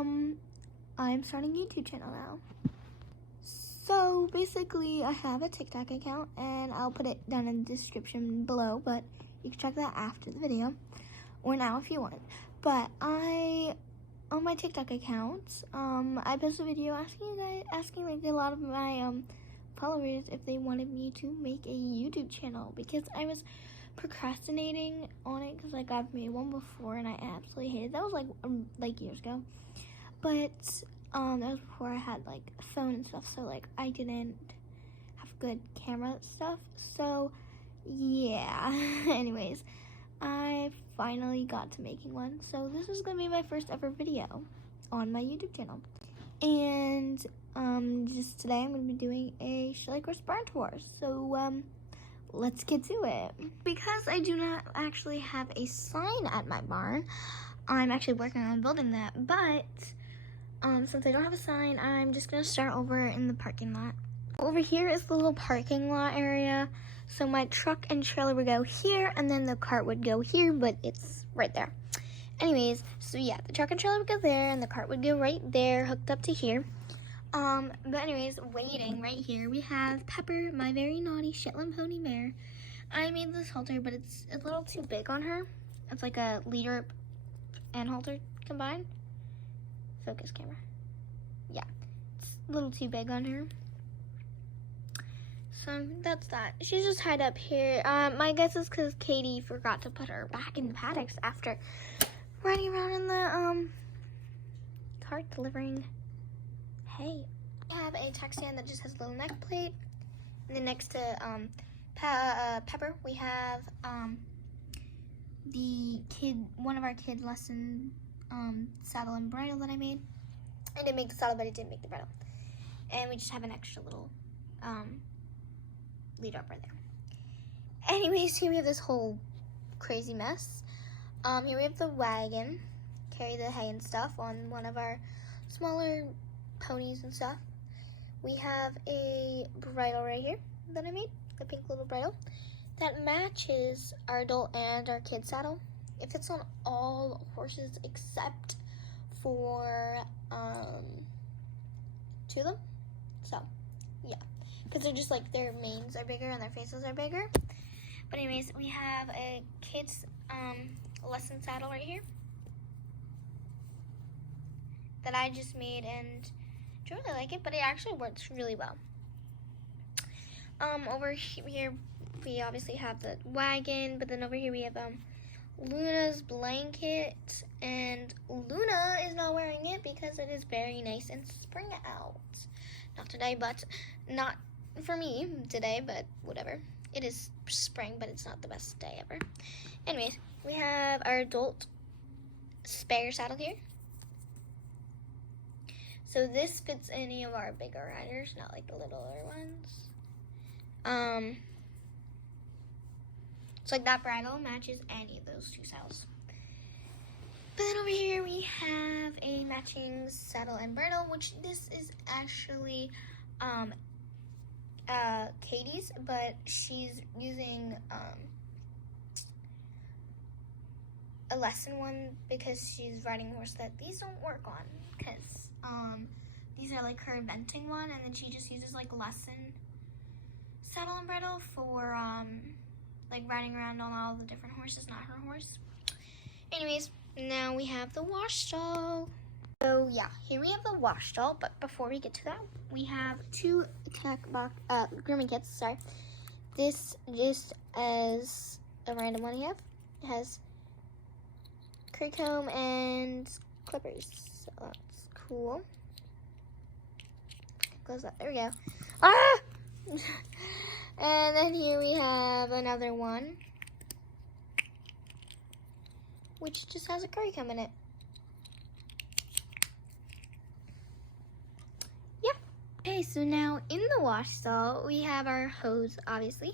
I'm starting a YouTube channel now. So basically, I have a TikTok account, and I'll put it down in the description below, but you can check that after the video, or now if you want. But on my TikTok account, I posted a video asking like a lot of my followers if they wanted me to make a YouTube channel, because I was procrastinating on it because like I've made one before and I absolutely hated it. That was like years ago, but that was before I had like a phone and stuff, so like I didn't have good camera stuff. So yeah. Anyways, I finally got to making one, so this is gonna be my first ever video on my YouTube channel. And just today I'm gonna be doing a schleich barn tour. So let's get to it. Because I do not actually have a sign at my barn, I'm actually working on building that, but since I don't have a sign, I'm just gonna start over in the parking lot. Over here is the little parking lot area. So my truck and trailer would go here, and then the cart would go here, but it's right there. Anyways, so yeah, the truck and trailer would go there, and the cart would go right there, hooked up to here. But anyways, waiting right here, we have Pepper, my very naughty Shetland pony mare. I made this halter, but it's a little too big on her. It's like a leader and halter combined. Focus camera. Yeah, it's a little too big on her. So that's that. She's just tied up here. My guess is because Katie forgot to put her back in the paddocks after riding around in the cart delivering hay. We have a tack stand that just has a little neck plate. And then next to Pepper, we have one of our kid lesson saddle and bridle that I made. I didn't make the saddle, but I did make the bridle. And we just have an extra little lead up right there. Anyways, here we have this whole crazy mess. Here we have the wagon, carry the hay and stuff on one of our smaller ponies and stuff. We have a bridle right here that I made, the pink little bridle, that matches our adult and our kid saddle. It fits on all horses except for 2 of them. So yeah, because they're just like, their manes are bigger and their faces are bigger. But anyways, we have a kid's lesson saddle right here that I just made, and I really like it, but it actually works really well. Over here we obviously have the wagon, but then over here we have Luna's blanket, and Luna is not wearing it because it is very nice and spring out. Not today, but not for me today, but whatever. It is spring, but it's not the best day ever. Anyways, we have our adult spare saddle here. So this fits any of our bigger riders, not like the littler ones. So like that bridle matches any of those 2 saddles. But then over here we have a matching saddle and bridle, which this is actually Katie's, but she's using a lesson one because she's riding a horse that these don't work on, because these are like her inventing one, and then she just uses like lesson saddle and bridle for like riding around on all the different horses, not her horse. Anyways, now we have the wash stall. So yeah, here we have the wash stall, but before we get to that, we have 2 grooming kits, sorry. This just as a random one I have. It has curry comb and clippers, so that's cool. Close that, there we go. Ah! And then here we have another one, which just has a curry comb in it. Yeah. Okay, so now in the wash stall, we have our hose, obviously.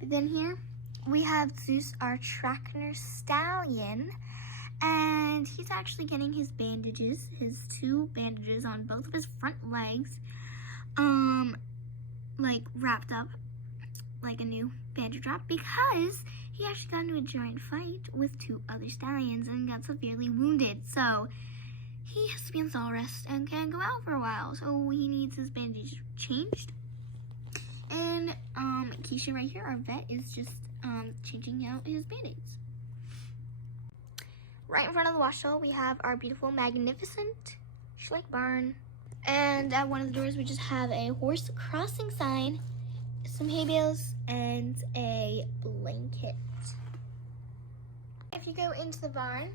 But then here, we have Zeus, our Trackner stallion. And he's actually getting his bandages, his 2 bandages on both of his front legs, like wrapped up like a new bandage wrap, because he actually got into a giant fight with 2 other stallions and got severely wounded. So he has to be on stall rest and can't go out for a while, so he needs his bandage changed. And Keisha right here, our vet, is just changing out his band-aids. Right in front of the wash stall, we have our beautiful, magnificent schleich barn. And at one of the doors, we just have a horse crossing sign, some hay bales, and a blanket. If you go into the barn,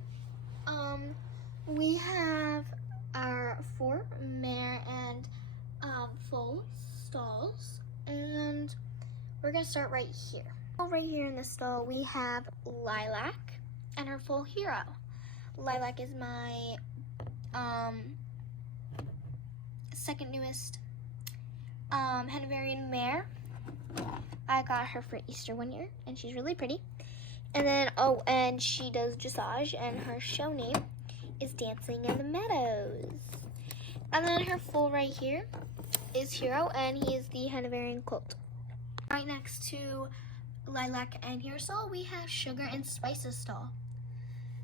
we have our 4 mare and full stalls, and we're gonna start right here. Right here in the stall, we have Lilac and her full hero. Lilac is my second newest Hanoverian mare. I got her for Easter one year, and she's really pretty. And then, and she does dressage, and her show name is Dancing in the Meadows. And then her foal right here is Hero, and he is the Hanoverian colt. Right next to Lilac and Hero stall, we have Sugar and Spice's stall.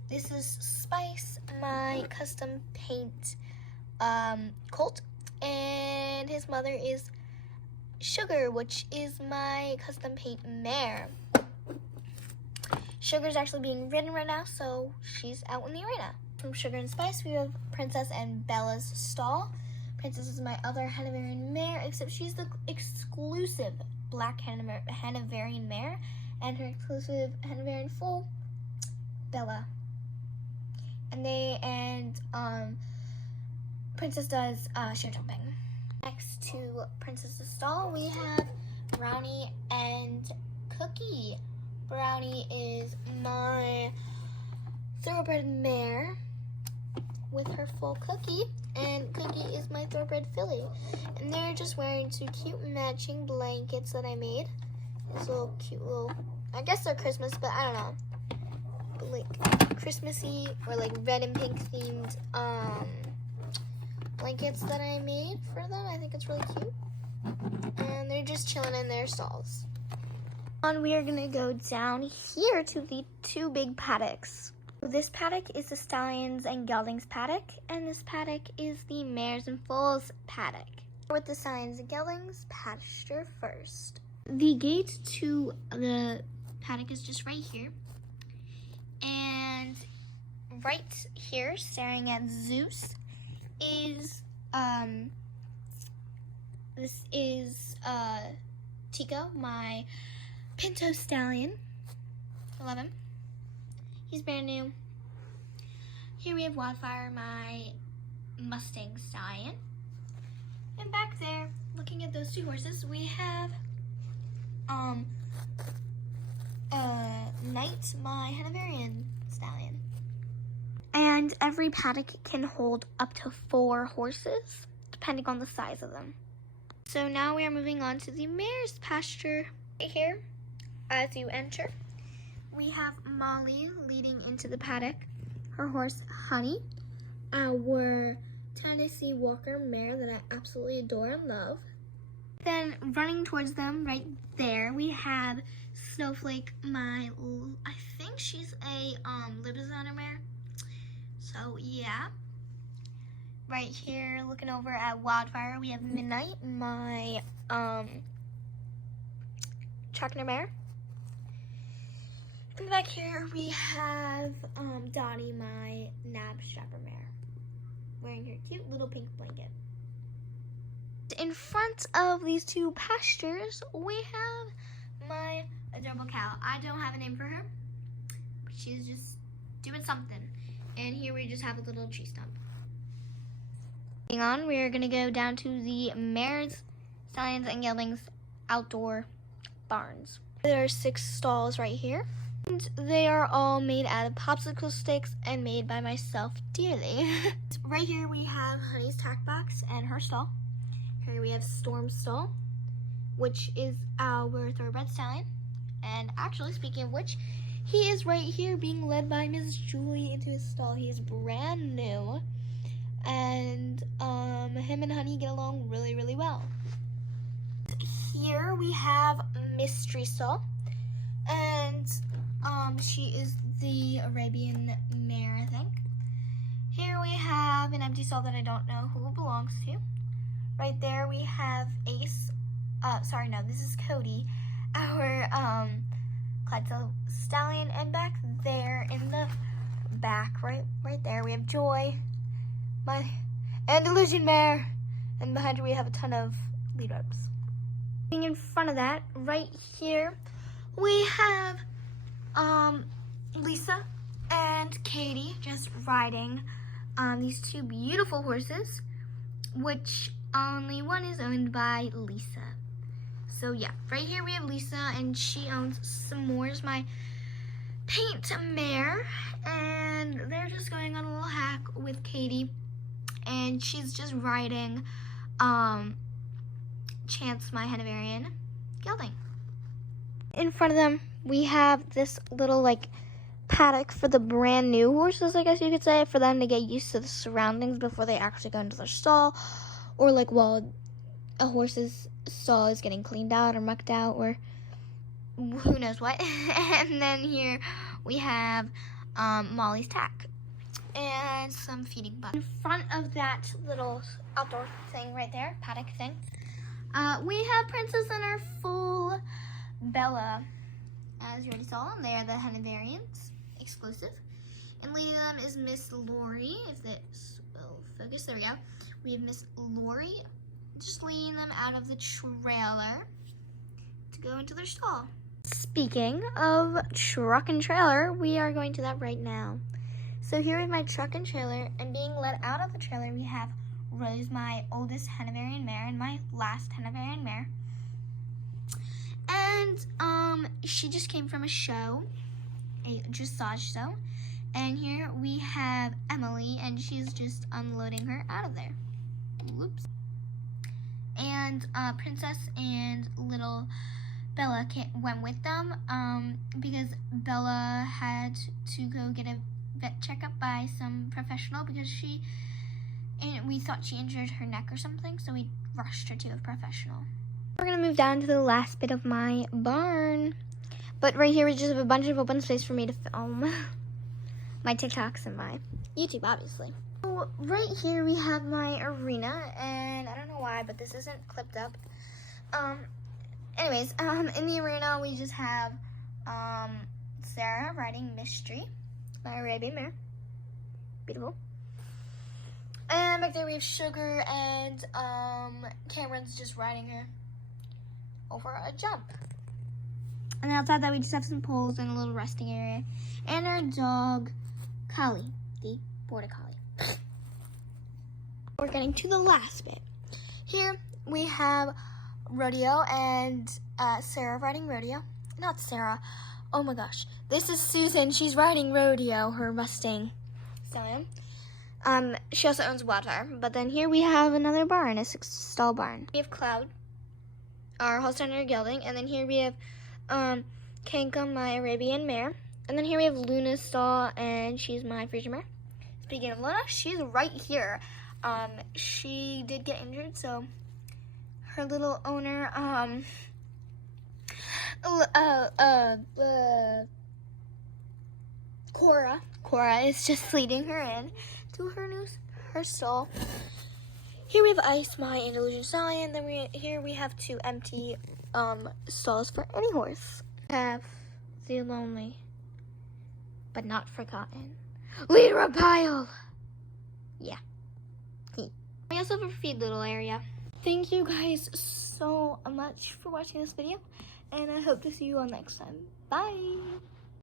This is Spice, my custom paint colt, and his mother is Sugar, which is my custom paint mare. Sugar's actually being ridden right now, so she's out in the arena. From Sugar and Spice, we have Princess and Bella's stall. Princess is my other Hanoverian mare, except she's the exclusive black Hanoverian mare, and her exclusive Hanoverian foal, Bella. And Princess does show jumping. Next to Princess's stall, we have Brownie and Cookie. Brownie is my thoroughbred mare with her full Cookie, and Cookie is my thoroughbred filly. And they're just wearing 2 cute matching blankets that I made. This little cute little, I guess they're Christmas, but I don't know. But like Christmassy or like red and pink themed blankets that I made for them. I think it's really cute. And they're just chilling in their stalls. And we are gonna go down here to the 2 big paddocks. This paddock is the Stallions and Geldings paddock, and this paddock is the Mares and Foals paddock. With the Stallions and Geldings pasture first. The gate to the paddock is just right here. And right here, staring at Zeus, is this is Tico, my Pinto stallion. I love him. He's brand new. Here we have Wildfire, my Mustang stallion. And back there, looking at those 2 horses, we have Knight, my Hanoverian stallion. And every paddock can hold up to 4 horses, depending on the size of them. So now we are moving on to the mare's pasture. Right here, as you enter, we have Molly leading into the paddock, her horse Honey, our Tennessee Walker mare that I absolutely adore and love. Then running towards them right there, we have Snowflake, I think she's a lip designer mare. So yeah. Right here, looking over at Wildfire, we have Midnight, my Chuckner mare. And back here we have Dottie, my Nab Strapper mare, wearing her cute little pink blanket. In front of these 2 pastures, we have my adorable cow. I don't have a name for her, but she's just doing something. And here we just have a little tree stump. Moving on, we are going to go down to the Mares, Stallions, and Geldings outdoor barns. There are 6 stalls right here. And they are all made out of popsicle sticks and made by myself dearly. Right here we have Honey's tack box and her stall. Here we have Storm's stall, which is our thoroughbred stallion. And actually, speaking of which, he is right here being led by Mrs. Julie into his stall. He is brand new. And him and Honey get along really, really well. Here we have Mystery stall. And she is the Arabian mare, I think. Here we have an empty stall that I don't know who it belongs to. Right there we have Ace. Sorry, no, this is Cody, our Clydesdale stallion. And back there in the back, right there, we have Joy, my Andalusian mare. And behind her we have a ton of lead ropes. In front of that, right here, we have Lisa and Katie just riding these two beautiful horses, which only one is owned by Lisa. So yeah, right here we have Lisa, and she owns S'mores, my paint mare, and they're just going on a little hack with Katie, and she's just riding Chance, my Hanoverian gelding. In front of them, we have this little like paddock for the brand new horses, I guess you could say, for them to get used to the surroundings before they actually go into their stall, or like while a horse's stall is getting cleaned out or mucked out or who knows what. And then here we have Molly's tack and some feeding buttons. In front of that little outdoor thing right there, paddock thing, we have Princess and her full Bella. As you already saw, they are the Hanoverians exclusive. And leading them is Miss Lori. If this will focus, there we go. We have Miss Lori just leading them out of the trailer to go into their stall. Speaking of truck and trailer, we are going to that right now. So here is my truck and trailer, and being let out of the trailer, we have Rose, my oldest Hanoverian mare, and my last Hanoverian mare. And she just came from a show, a dressage show. And here we have Emily, and she's just unloading her out of there. Whoops. And Princess and little Bella went with them because Bella had to go get a vet checkup by some professional because we thought she injured her neck or something, so we rushed her to a professional. We're gonna move down to the last bit of my barn. But right here we just have a bunch of open space for me to film my TikToks and my YouTube, obviously. So right here we have my arena, and I don't know why, but this isn't clipped up. Anyways, in the arena we just have Sarah riding Mystery, my Arabian mare. Beautiful. And back there we have Sugar, and Cameron's just riding her over a jump. And outside that we just have some poles and a little resting area. And our dog, Collie, the Border Collie. We're getting to the last bit. Here we have Rodeo and Sarah riding Rodeo. Not Sarah. Oh my gosh. This is Susan. She's riding Rodeo, her Mustang stallion. She also owns Wildfire. But then here we have another barn, a 6-stall barn. We have Cloud, our Holsteiner gelding. And then here we have Kanka, my Arabian mare. And then here we have Luna's stall, and she's my Frisian mare. Speaking of Luna, she's right here. She did get injured, so her little owner, Cora is just leading her in to her stall. Here we have Ice, my Andalusian stallion. Then here we have 2 empty stalls for any horse. We have the lonely, but not forgotten, Leader of Pile. Yeah. We also have a feed little area. Thank you guys so much for watching this video, and I hope to see you all next time. Bye!